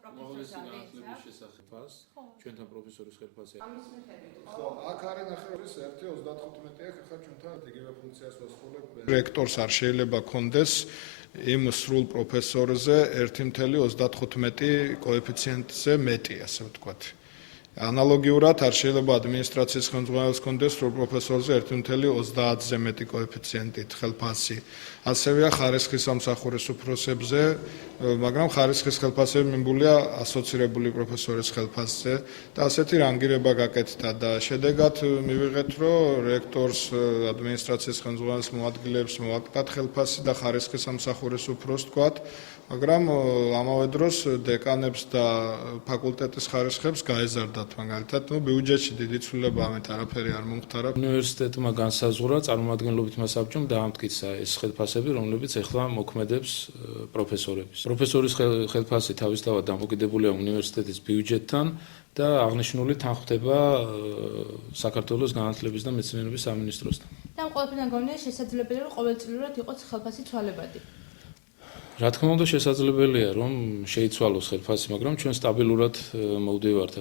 პროფესორის შესახებას ჩვენთან პროფესორის ხელფასზე. ამის მიხედვით ხო, აქ არის ნახევრის 1.35-ი, ახლა ჩვენთან იგივე ფუნქციას ვასრულებ. რექტორს არ შეიძლება კონდეს იმ სრულ პროფესორზე 1.35 კოეფიციენტზე მეტი, ასე ვთქვათ. ანალოგიურად არ შეიძლება ადმინისტრაციის ხელმძღვანელს კონდეს სრულ პროფესორზე 1.30-ზე მეტი კოეფიციენტით ხელფასი. ასევეა ხარისხის სამსახურის უფროსებზე, მაგრამ ხარისხის ხელფასები მიმებულია ასოცირებული პროფესორის ხელფასზე და ასეთი რანგირება გაკეთდა და შედეგად მივიღეთ, რომ რექტორს ადმინისტრაციის ხელმძღვანელის მოადგილეებს მოაკდათ ხელფასი და ხარისხის სამსახურის უფროს თქვათ, მაგრამ ამავე დროს დეკანებს და ფაკულტეტის ხარისხებს გაეზარდათ მაგალითად, ბიუჯეტში დიდი ცვლილება ამით არაფერი არ მომხდარა. უნივერსიტეტმა განსაზღვრა წარმომადგენლობითმა საბჭომ დაამტკიცა ეს ხელფასები, რომლებიც ეხლა მოქმედებს პროფესორების. პროფესორის ხელფასი თავისთავად დამოკიდებულია უნივერსიტეტის ბიუჯეტთან და აღნიშნული თანხმდება საქართველოს განათლების და მეცნიერების სამინისტროსთან. და ამ ყველაფერთან გამომდინარე შესაძლებელია რომ ყოველწლიურად იყოს ხელფასი ცვალებადი. რა თქმა უნდა შესაძლებელია რომ შეიცვალოს ხელფასი, მაგრამ ჩვენ სტაბილურად მოვდივართ.